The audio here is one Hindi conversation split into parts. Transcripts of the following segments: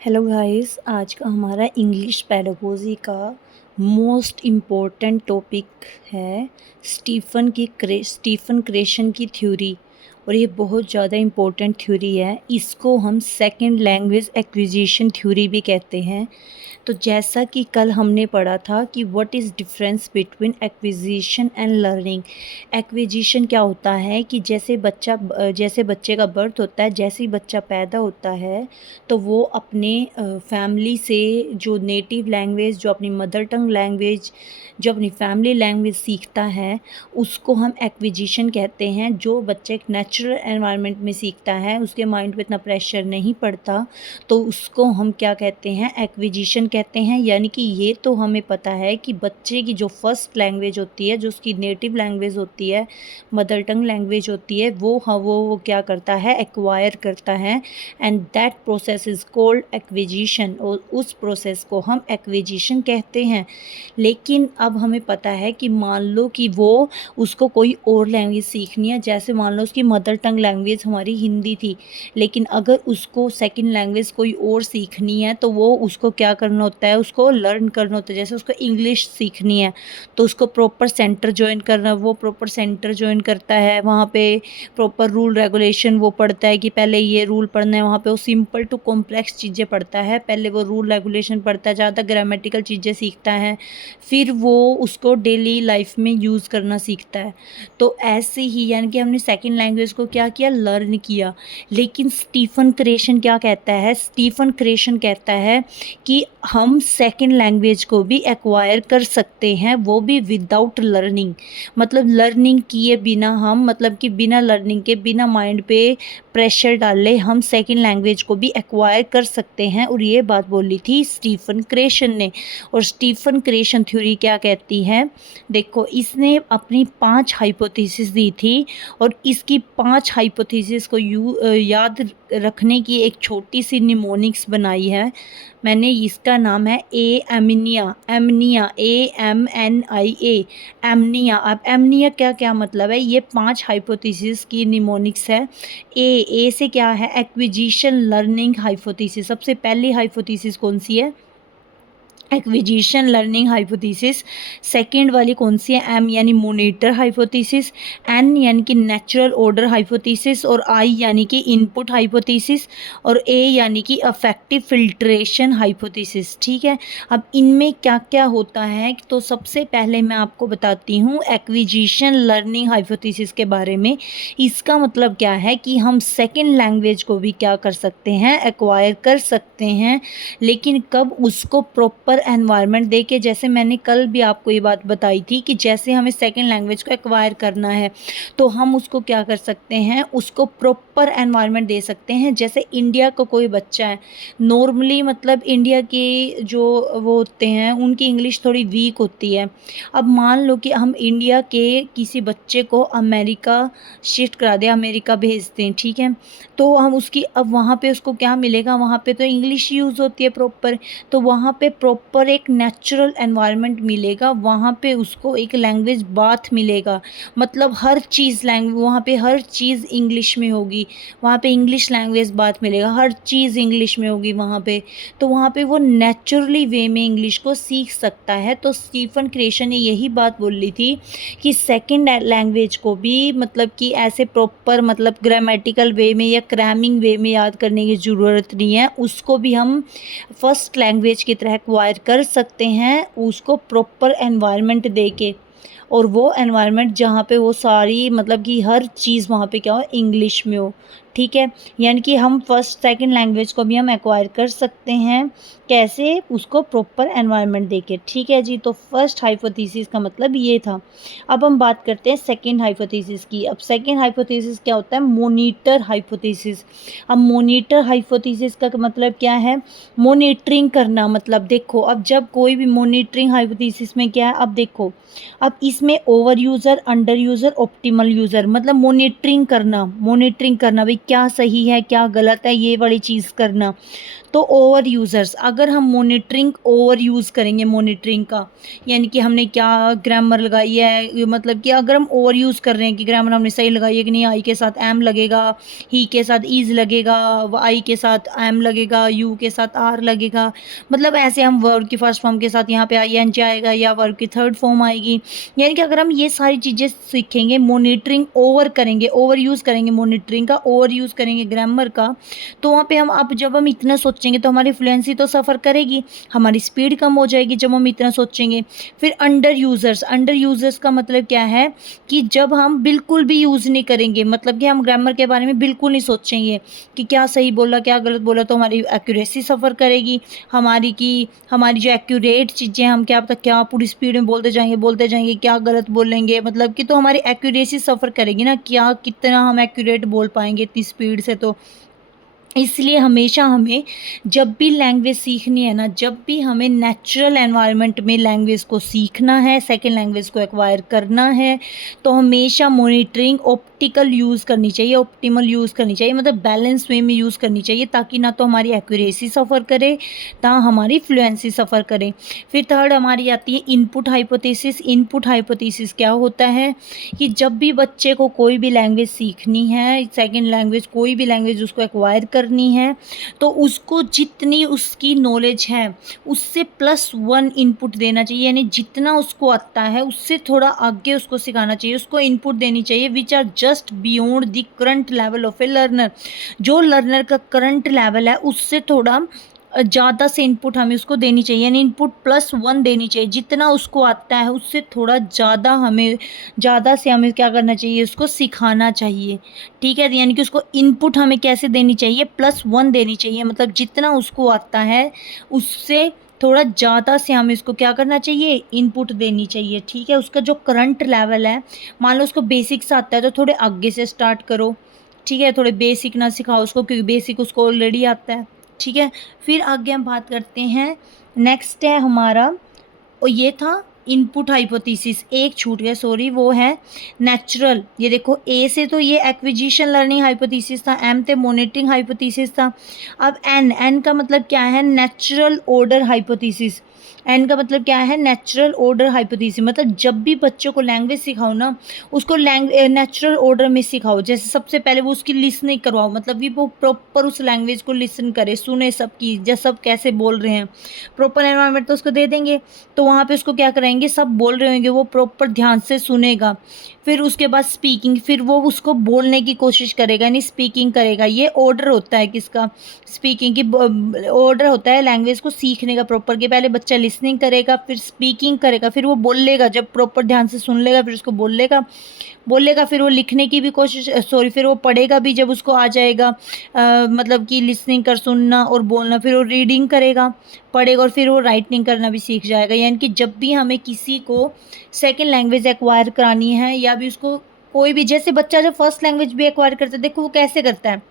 हेलो गाइस, आज का हमारा इंग्लिश पेडागोजी का मोस्ट इम्पोर्टेंट टॉपिक है स्टीफन क्रेशन की थ्योरी। और ये बहुत ज़्यादा इम्पोर्टेंट थ्योरी है। इसको हम सेकंड लैंग्वेज एक्विजिशन थ्योरी भी कहते हैं। तो जैसा कि कल हमने पढ़ा था कि what is difference between acquisition and learning. Acquisition क्या होता है कि जैसे बच्चे का बर्थ होता है, जैसे ही बच्चा पैदा होता है तो वो अपने फैमिली से जो नेटिव लैंग्वेज, जो अपनी मदर टंग लैंग्वेज, जो अपनी फैमिली लैंग्वेज सीखता है, उसको हम एक्विजिशन कहते हैं। जो बच्चा एक नेचुरल एनवायरनमेंट में सीखता है, उसके माइंड पे इतना प्रेशर नहीं पड़ता, तो उसको हम क्या कहते हैं, एक्विजिशन कहते हैं। यानी कि ये तो हमें पता है कि बच्चे की जो फर्स्ट लैंग्वेज होती है, जो उसकी नेटिव लैंग्वेज होती है, मदर टंग लैंग्वेज होती है, वो क्या करता है, एक्वायर करता है। And that process is called acquisition, और उस प्रोसेस को हम एक्विजिशन कहते हैं। लेकिन अब हमें पता है कि मान लो कि वो उसको कोई और लैंग्वेज सीखनी है, जैसे मान लो उसकी मदर टंग लैंग्वेज हमारी हिंदी थी, लेकिन अगर उसको सेकंड लैंग्वेज कोई और सीखनी है तो वो उसको क्या करना होता है, उसको लर्न करना होता है। जैसे उसको इंग्लिश सीखनी है तो उसको प्रॉपर सेंटर ज्वाइन करना, वो प्रॉपर सेंटर ज्वाइन करता है, वहाँ पे प्रॉपर रूल रेगुलेशन वो पढ़ता है कि पहले ये रूल पढ़ना है। वहाँ पे वो सिंपल टू कॉम्प्लेक्स चीज़ें पढ़ता है, पहले वो रूल रेगुलेशन पढ़ता है, ज़्यादा ग्रामेटिकल चीज़ें सीखता है, फिर वो उसको डेली लाइफ में यूज़ करना सीखता है। तो ऐसे ही यानी कि हमने सेकंड लैंग्वेज को क्या किया, लर्न किया। लेकिन स्टीफन क्रेशन क्या कहता है, स्टीफन क्रेशन कहता है कि हम सेकंड लैंग्वेज को भी एक्वायर कर सकते हैं, वो भी विदाउट लर्निंग। मतलब लर्निंग किए बिना हम, मतलब कि बिना लर्निंग के, बिना माइंड पे प्रेशर डाले हम सेकंड लैंग्वेज को भी एक्वायर कर सकते हैं। और ये बात बोली थी स्टीफन क्रेशन ने। और स्टीफन क्रेशन थ्योरी क्या कहती है, देखो इसने अपनी 5 हाइपोथेसिस दी थी, और इसकी 5 हाइपोथेसिस को याद रखने की एक छोटी सी निमोनिक्स बनाई है मैंने। इसका नाम है एमनिया, AMNIA, एमनिया। अब एमनिया क्या क्या मतलब है, ये 5 हाइपोथेसिस की निमोनिक्स है। ए से क्या है, एक्विजिशन लर्निंग हाइपोथेसिस। सबसे पहली हाइपोथेसिस कौन सी है, एक्विजिशन लर्निंग हाइपोथेसिस। सेकंड वाली कौन सी है, एम यानी मोनिटर हाइपोथेसिस, एन यानी कि नेचुरल ऑर्डर हाइपोथेसिस, और आई यानी कि इनपुट हाइपोथेसिस, और ए यानी कि अफेक्टिव फिल्ट्रेशन हाइपोथेसिस। ठीक है, अब इनमें क्या क्या होता है, तो सबसे पहले मैं आपको बताती हूँ एक्विजिशन लर्निंग हाइपोथेसिस के बारे में। इसका मतलब क्या है कि हम सेकेंड लैंग्वेज को भी क्या कर सकते हैं, एक्वायर कर सकते हैं। लेकिन कब, उसको प्रॉपर एनवायरनमेंट दे के। जैसे मैंने कल भी आपको ये बात बताई थी कि जैसे हमें सेकेंड लैंग्वेज को एक्वायर करना है तो हम उसको क्या कर सकते हैं, उसको प्रॉपर एनवायरनमेंट दे सकते हैं। जैसे इंडिया का कोई बच्चा है, नॉर्मली मतलब इंडिया के जो वो होते हैं उनकी इंग्लिश थोड़ी वीक होती है। अब मान लो कि हम इंडिया के किसी बच्चे को अमेरिका शिफ्ट करा दें, अमेरिका भेज दें, ठीक है, तो हम उसकी, अब वहाँ पे उसको क्या मिलेगा, वहाँ पे तो इंग्लिश यूज़ होती है प्रॉपर, तो वहाँ पे प्रॉपर एक नेचुरल एनवायरनमेंट मिलेगा, वहाँ पे उसको एक लैंग्वेज बाथ मिलेगा। मतलब हर चीज़ वहाँ पे हर चीज़ इंग्लिश में होगी, वहाँ पे इंग्लिश लैंग्वेज बात मिलेगा, हर चीज़ इंग्लिश में होगी वहाँ पे। तो वहाँ पे वो नेचुरली वे में इंग्लिश को सीख सकता है। तो स्टीफन क्रेशन ने यही बात बोली थी कि सेकंड लैंग्वेज को भी मतलब कि ऐसे प्रॉपर मतलब ग्रामेटिकल वे में या क्रैमिंग वे में याद करने की ज़रूरत नहीं है, उसको भी हम फर्स्ट लैंग्वेज की तरह एक्वायर कर सकते हैं, उसको प्रॉपर एनवायरनमेंट दे के। और वो एनवायरनमेंट जहाँ पे वो सारी मतलब कि हर चीज़ वहाँ पे क्या हो, इंग्लिश में हो। ठीक है, यानी कि हम फर्स्ट सेकंड लैंग्वेज को भी हम एक्वायर कर सकते हैं। कैसे, उसको प्रॉपर एनवायरनमेंट देके। ठीक है जी, तो फर्स्ट हाइपोथेसिस का मतलब ये था। अब हम बात करते हैं सेकंड हाइपोथेसिस की। अब सेकंड हाइपोथेसिस क्या होता है, मोनीटर हाइपोथेसिस। अब मोनीटर हाइपोथेसिस का मतलब क्या है, मोनिटरिंग करना। मतलब देखो, अब जब कोई भी मोनिटरिंग हाइपोथेसिस में क्या है, अब देखो, अब इसमें over user, under user, optimal user, मतलब मोनिटरिंग करना, मोनिटरिंग करना भाई क्या सही है क्या गलत है, ये वाली चीज़ करना। तो ओवर यूज़र्स, अगर हम मॉनिटरिंग ओवर यूज़ करेंगे मॉनिटरिंग का, यानी कि हमने क्या ग्रामर लगाई है, ये मतलब कि अगर हम ओवर यूज़ कर रहे हैं कि ग्रामर हमने सही लगाई है कि नहीं, आई के साथ एम लगेगा, ही के साथ इज़ लगेगा, आई के साथ एम लगेगा, यू के साथ आर लगेगा, मतलब ऐसे हम वर्ब की फर्स्ट फॉर्म के साथ यहाँ पे आई एन जी आएगा या वर्ब की थर्ड फॉर्म आएगी। यानी कि अगर हम ये सारी चीज़ें सीखेंगे, मॉनिटरिंग ओवर करेंगे, ओवर यूज़ करेंगे मॉनिटरिंग का, ओवर यूज़ करेंगे ग्रामर का, तो वहाँ पे हम अब जब हम इतना सोचेंगे तो हमारी फ्लुएंसी तो सफ़र करेगी, हमारी स्पीड कम हो जाएगी जब हम इतना सोचेंगे। फिर अंडर यूज़र्स का मतलब क्या है कि जब हम बिल्कुल भी यूज़ नहीं करेंगे, मतलब कि हम ग्रामर के बारे में बिल्कुल नहीं सोचेंगे कि क्या सही बोला, क्या गलत बोला, तो हमारी एक्यूरेसी सफ़र करेगी। हमारी जो एक्यूरेट चीज़ें हम क्या पता क्या पूरी स्पीड में बोलते जाएँगे, क्या गलत बोलेंगे, मतलब कि तो हमारी एक्यूरेसी सफ़र करेगी ना, क्या कितना हम एक्यूरेट बोल पाएँगे इतनी स्पीड से तो। इसलिए हमेशा हमें जब भी लैंग्वेज सीखनी है ना, जब भी हमें नेचुरल एनवायरनमेंट में लैंग्वेज को सीखना है, सेकंड लैंग्वेज को एक्वायर करना है, तो हमेशा मॉनिटरिंग ऑप्टिकल यूज़ करनी चाहिए, ऑप्टिमल यूज़ करनी चाहिए, मतलब बैलेंस वे में यूज़ करनी चाहिए, ताकि ना तो हमारी एक्यूरेसी सफ़र करे, ना हमारी फ्लुएंसी सफ़र करे। फिर थर्ड हमारी आती है इनपुट हाइपोथेसिस। इनपुट हाइपोथेसिस क्या होता है कि जब भी बच्चे को कोई भी लैंग्वेज सीखनी है, सेकंड लैंग्वेज कोई भी लैंग्वेज उसको एक्वायर करनी है, तो उसको जितनी उसकी नॉलेज है उससे +1 इनपुट देना चाहिए, यानी जितना उसको आता है उससे थोड़ा आगे उसको सिखाना चाहिए, उसको इनपुट देनी चाहिए which are just beyond the current level of a learner. जो लर्नर का करंट लेवल है उससे थोड़ा ज़्यादा से इनपुट हमें उसको देनी चाहिए, यानी इनपुट +1 देनी चाहिए, जितना उसको आता है उससे थोड़ा ज़्यादा से हमें क्या करना चाहिए, उसको सिखाना चाहिए। ठीक है, यानी कि उसको इनपुट हमें कैसे देनी चाहिए, +1 देनी चाहिए, मतलब जितना उसको आता है उससे थोड़ा ज़्यादा से हमें उसको क्या करना चाहिए, इनपुट देनी चाहिए। ठीक है, उसका जो करंट लेवल है, मान लो उसको बेसिक्स आता है तो थोड़े आगे से स्टार्ट करो। ठीक है, थोड़े बेसिक ना सिखाओ उसको, क्योंकि बेसिक उसको ऑलरेडी आता है। ठीक है, फिर आगे हम बात करते हैं, नेक्स्ट है हमारा, और ये था इनपुट हाइपोथेसिस, एक छूट गया सॉरी, वो है नेचुरल। ये देखो, ए से तो ये एक्विजिशन लर्निंग हाइपोथेसिस था, एम थे मॉनिटरिंग हाइपोथेसिस था। अब एन का मतलब क्या है, नेचुरल ऑर्डर हाइपोथेसिस। एन का मतलब क्या है, नेचुरल ऑर्डर हाइपोथेसिस, मतलब जब भी बच्चों को लैंग्वेज सिखाओ ना, उसको नेचुरल ऑर्डर में सिखाओ। जैसे सबसे पहले वो उसकी लिसनिंग करवाओ, मतलब कि वो प्रॉपर उस लैंग्वेज को लिसन करे, सुने सबकी, जैसे सब कैसे बोल रहे हैं। प्रॉपर एनवायरनमेंट तो उसको दे देंगे, तो वहाँ पे उसको क्या कराएंगे, सब बोल रहे होंगे, वो प्रॉपर ध्यान से सुनेगा। फिर उसके बाद स्पीकिंग, फिर वो उसको बोलने की कोशिश करेगा, यानी स्पीकिंग करेगा। ये ऑर्डर होता है किसका, स्पीकिंग की ऑर्डर होता है लैंग्वेज को सीखने का प्रॉपर, कि पहले बच्चा लिसनिंग करेगा, फिर स्पीकिंग करेगा, फिर वो बोलेगा, जब प्रॉपर ध्यान से सुन लेगा फिर उसको बोलेगा, फिर वो लिखने की भी कोशिश, सॉरी, फिर वो पढ़ेगा भी जब उसको आ जाएगा, मतलब कि लिसनिंग कर सुनना और बोलना, फिर वो रीडिंग करेगा, पढ़ेगा, और फिर वो राइटिंग करना भी सीख जाएगा। यानी कि जब भी हमें किसी को सेकंड लैंग्वेज एक्वायर करानी है, या भी उसको कोई भी, जैसे बच्चा जब फर्स्ट लैंग्वेज भी एक्वायर करता है, देखो वो कैसे करता है।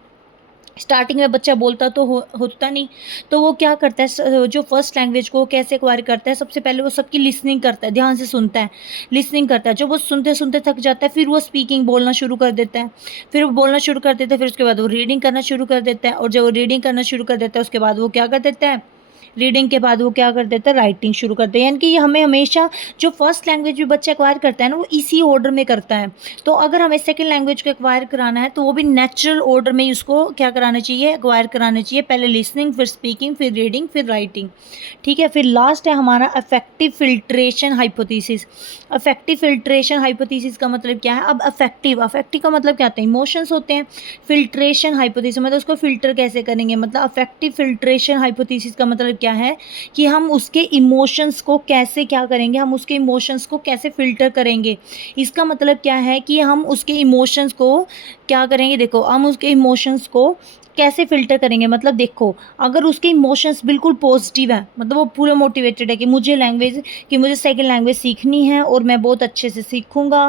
स्टार्टिंग में बच्चा बोलता तो होता नहीं, तो वो क्या करता है, जो फर्स्ट लैंग्वेज को कैसे एक्वायर करता है, सबसे पहले वो सबकी लिसनिंग करता है, ध्यान से सुनता है, लिसनिंग करता है। जब वो सुनते सुनते थक जाता है, फिर वो स्पीकिंग बोलना शुरू कर देता है, फिर वो बोलना शुरू कर देता है, फिर उसके बाद वो रीडिंग करना शुरू कर देता है, और जब वो रीडिंग करना शुरू कर देता है उसके बाद वो क्या कर देता है, रीडिंग के बाद वो क्या कर देता है, राइटिंग शुरू करते हैं। यानी कि ये हमें हमेशा जो फर्स्ट लैंग्वेज भी बच्चा एक्वायर करता है ना, वो इसी ऑर्डर में करता है। तो अगर हमें सेकंड लैंग्वेज को एक्वायर कराना है, तो वो भी नेचुरल ऑर्डर में ही उसको क्या कराना चाहिए, एक्वायर कराना चाहिए। पहले लिसनिंग, फिर स्पीकिंग, फिर रीडिंग, फिर राइटिंग। ठीक है, फिर लास्ट है हमारा affective filtration hypothesis. Affective filtration hypothesis का मतलब क्या है, अब अफेक्टिव का मतलब क्या होता है, इमोशंस होते हैं। फिल्ट्रेशन हाइपोथेसिस मतलब उसको फिल्टर कैसे करेंगे, मतलब अफेक्टिव फिल्ट्रेशन हाइपोथेसिस का मतलब क्या है कि हम उसके इमोशंस को कैसे क्या करेंगे, हम उसके इमोशंस को कैसे फ़िल्टर करेंगे। इसका मतलब क्या है कि हम उसके इमोशंस को क्या करेंगे, देखो हम उसके इमोशंस को कैसे फ़िल्टर करेंगे, मतलब देखो, अगर उसके इमोशंस बिल्कुल पॉजिटिव है, मतलब वो पूरे मोटिवेटेड है कि मुझे सेकंड लैंग्वेज सीखनी है और मैं बहुत अच्छे से सीखूँगा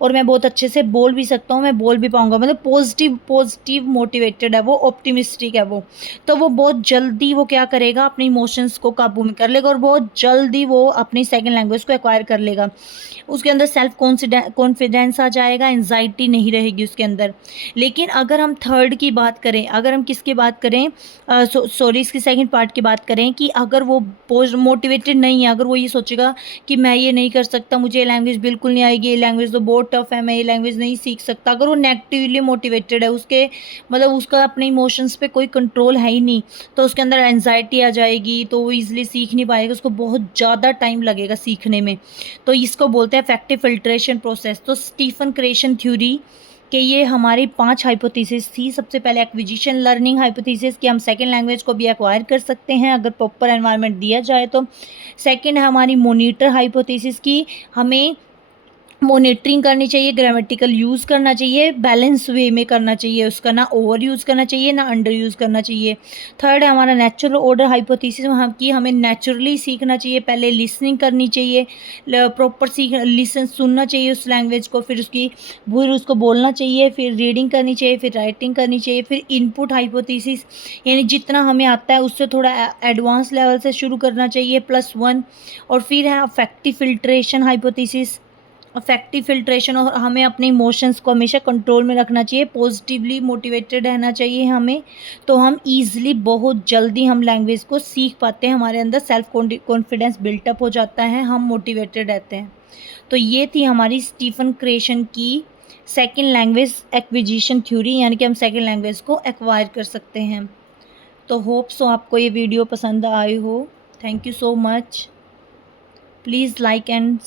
और मैं बहुत अच्छे से बोल भी सकता हूँ, मैं बोल भी पाऊँगा, मतलब पॉजिटिव मोटिवेटेड है वो, ऑप्टिमिस्टिक है वो, तो वो बहुत जल्दी वो क्या करेगा, अपने इमोशंस को काबू में कर लेगा और बहुत जल्दी वो अपनी सेकंड लैंग्वेज को एक्वायर कर लेगा। उसके अंदर सेल्फ कॉन्फिडेंस आ जाएगा, एंजाइटी नहीं रहेगी उसके अंदर। लेकिन अगर हम थर्ड की बात करें, अगर अगर हम किसकी बात करें, सॉरी इसकी सेकंड पार्ट की बात करें कि अगर वो मोटिवेटेड नहीं है, अगर वो ये सोचेगा कि मैं ये नहीं कर सकता, मुझे ये लैंग्वेज बिल्कुल नहीं आएगी, ये लैंग्वेज तो बहुत टफ है, मैं ये लैंग्वेज नहीं सीख सकता, अगर वो नेगेटिवली मोटिवेटेड है, उसके मतलब उसका अपने इमोशंस पे कोई कंट्रोल है ही नहीं, तो उसके अंदर एंजाइटी आ जाएगी, तो वो ईजिली सीख नहीं पाएगा, उसको बहुत ज़्यादा टाइम लगेगा सीखने में। तो इसको बोलते हैं इफेक्टिव फिल्ट्रेशन प्रोसेस। तो स्टीफन क्रेशन थ्योरी कि ये हमारी 5 हाइपोथेसिस थी। सबसे पहले एक्विजिशन लर्निंग हाइपोथेसिस कि हम सेकंड लैंग्वेज को भी एक्वायर कर सकते हैं अगर प्रॉपर एनवायरनमेंट दिया जाए तो। सेकंड है हमारी मॉनिटर हाइपोथेसिस की हमें मॉनिटरिंग करनी चाहिए, ग्रामेटिकल यूज़ करना चाहिए, बैलेंस वे में करना चाहिए उसका, ना ओवर यूज़ करना चाहिए ना अंडर यूज़ करना चाहिए। थर्ड है हमारा नेचुरल ऑर्डर हाइपोथेसिस कि हमें नेचुरली सीखना चाहिए, पहले लिसनिंग करनी चाहिए, प्रॉपर लिसन सुनना चाहिए उस लैंग्वेज को, फिर उसको बोलना चाहिए, फिर रीडिंग करनी चाहिए, फिर राइटिंग करनी चाहिए, फिर इनपुट हाइपोथेसिस यानी जितना हमें आता है उससे थोड़ा एडवांस लेवल से शुरू करना चाहिए +1। और फिर है affective filtration hypothesis, effective filtration, और हमें अपने इमोशंस को हमेशा कंट्रोल में रखना चाहिए, पॉजिटिवली मोटिवेटेड रहना चाहिए हमें, तो हम ईज़िली बहुत जल्दी हम लैंग्वेज को सीख पाते हैं, हमारे अंदर सेल्फ कॉन्फिडेंस बिल्टअप हो जाता है, हम मोटिवेटेड रहते हैं। तो ये थी हमारी स्टीफन क्रेशन की सेकंड लैंग्वेज एक्विजिशन थ्योरी, यानी कि हम सेकंड लैंग्वेज को एक्वायर कर सकते हैं। तो होप सो आपको ये वीडियो पसंद आई हो। Thank you so much. Please like and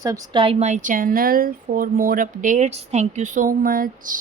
subscribe my channel for more updates. Thank you so much.